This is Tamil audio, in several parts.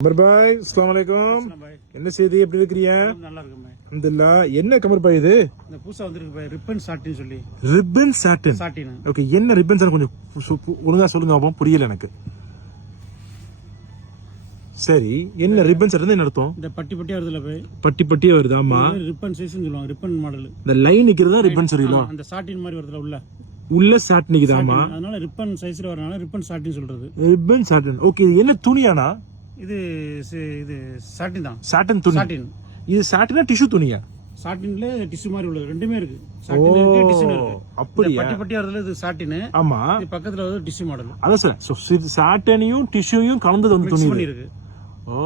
கமர் பாய், அஸ்ஸலாமு அலைக்கும். என்ன செய்தி, எப்படி இருக்கிறீங்க? நல்லா இருக்கேன். அல்ஹம்துலில்லாஹ். என்ன கமர் பாய் இது? இந்த புதுசா வந்திருக்கு பாய், ரிப்பன் சாட்டின் சொல்லி. ரிப்பன் சாட்டின். சாட்டின். ஓகே, என்ன ரிப்பன் சார் கொஞ்சம் ஒழுங்கா சொல்லுங்க அப்போ, புரியல எனக்கு. சரி, என்ன ரிப்பன் சார் என்ன அர்த்தம்? இந்த பட்டி பட்டியா வருதுல பாய். பட்டி பட்டியா வருது, ஆமா. ரிப்பன் சைஸ்னு சொல்லுவாங்க, ரிப்பன் மாடல். இந்த லைன் நிக்கிறதா ரிப்பன் சரியில்லை? அந்த சாட்டின் மாதிரி வருதுல உள்ள சாட் நிக்குதாமா? அதனால ரிப்பன் சைஸ்ல வரனால ரிப்பன் சாட்டின் சொல்றது. ரிப்பன் சாட்டின். ஓகே, இது என்ன துணியானா? இது சாட்டின் தான். சாட்டின் துணி. சாட்டின். இது சாட்டினா டிஷ்யூ துணியா? சாட்டின்ல டிஷ்யூ மாதிரி உள்ளது, ரெண்டுமே இருக்கு. சாட்டின் இருக்கு, டிஷ்யூ இருக்கு. அப்படியே பட்டி பட்டியா வருதுல இது சாட்டின். ஆமா. இது பக்கத்துல வந்து டிஷ்யூ மாடல். அதான் சார், சோ இது சாட்டினையும் டிஷ்யூயும் கலந்தது வந்து துணி இருக்கு. ஓ,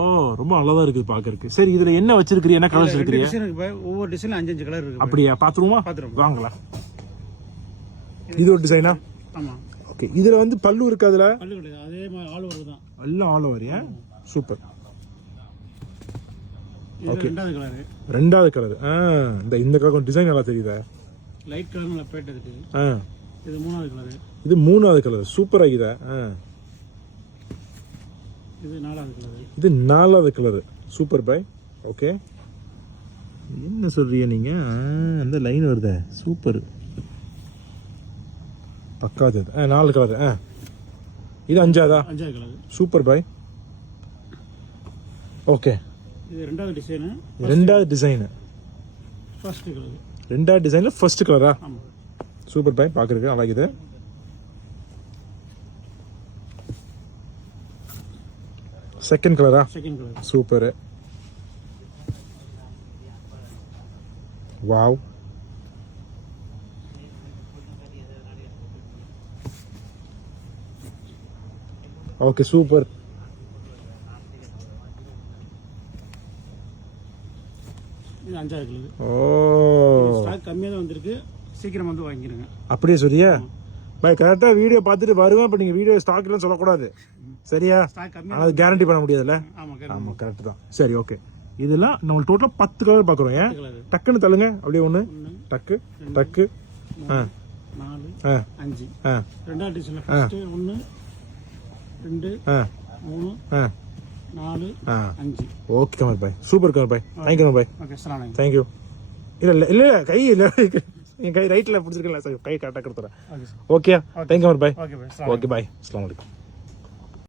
ரொம்ப அழகா இருக்கு பாக்குறதுக்கு. சரி, இதுல என்ன வச்சிருக்கீங்க, என்ன கலர்ஸ் இருக்கீங்க? டிசைன் இருக்கு பாய், ஒவ்வொரு டிசைன்ல 5 கலர் இருக்கு. அப்படியே பாத்துருவோமா? வாங்கலாம். இது ஒரு டிசைனா? ஆமா. ஓகே, இதுல வந்து பல்லு இருக்கு, அதுல பல்லு கிடையாது, அதே மாதிரி ஆல் ஓவர் தான். எல்லாம் ஆல் ஓவரியா? சூப்பர். ஓகே, ரெண்டாவது கலர். ரெண்டாவது கலர். இந்த கலர் டிசைன் நல்லா தெரியுதா? லைட் கலர் நல்லா பேட் இருக்கு. இது மூணாவது கலர். இது மூணாவது கலர். சூப்பரா இருக்குதா? இது நாலாவது கலர். இது நாலாவது கலர். சூப்பர் பாய். ஓகே, என்ன சொல்றீங்க நீங்க? அந்த லைன் வருதே, சூப்பர். பக்காது. 4 கலர். இது அஞ்சாவது கலர். சூப்பர் பாய். ஓகே, இது ரெண்டாவது டிசைன். ரெண்டாவது டிசைன். First colour. ரெண்டாவது டிசைன்ல ஃபர்ஸ்ட் கலரா? ஆமா. சூப்பர் பாய், பாக்குறதுக்கு நல்லா இருக்குது. செகண்ட் கலரா? Second colour. Super. Wow. Okay, super. இது அஞ்சாவது கலர். ஓ, ஸ்டாக் கம்மியா தான் வந்திருக்கு, சீக்கிரம் வந்து வாங்கிடுங்க. அப்படியே சொல்றியா பாய்? கரெக்டா வீடியோ பார்த்துட்டு வருவேன். இப்போ நீங்க வீடியோ ஸ்டாக் இல்லைன்னு சொல்லக்கூடாது, சரியா? ஸ்டாக் கம்மியா. அது கேரண்டி பண்ண முடியாதுல்ல? ஆமா, கரெக்ட் தான். சரி, ஓகே. இதெல்லாம் நம்ம டோட்டலா 10 கலர் பாக்குறோம். டக்குன்னு தள்ளுங்க, அப்படியே ஒண்ணு டக்கு டக்கு. 4 5. ரெண்டாவது டிசைன்ல first 1 2 3 4 5. Okay Kamal bye, super Kamal bye. Thank you bye. Okay, அஸ்ஸலாமு அலைக்கும். Thank you. இல்ல கை இல்ல, என் கை ரைட்ல பிடிச்சிருக்கல, கை கரெக்டா கொடுத்துறேன். Okay, thank you bye. Okay bye. Okay bye, அஸ்ஸலாமு அலைக்கும்.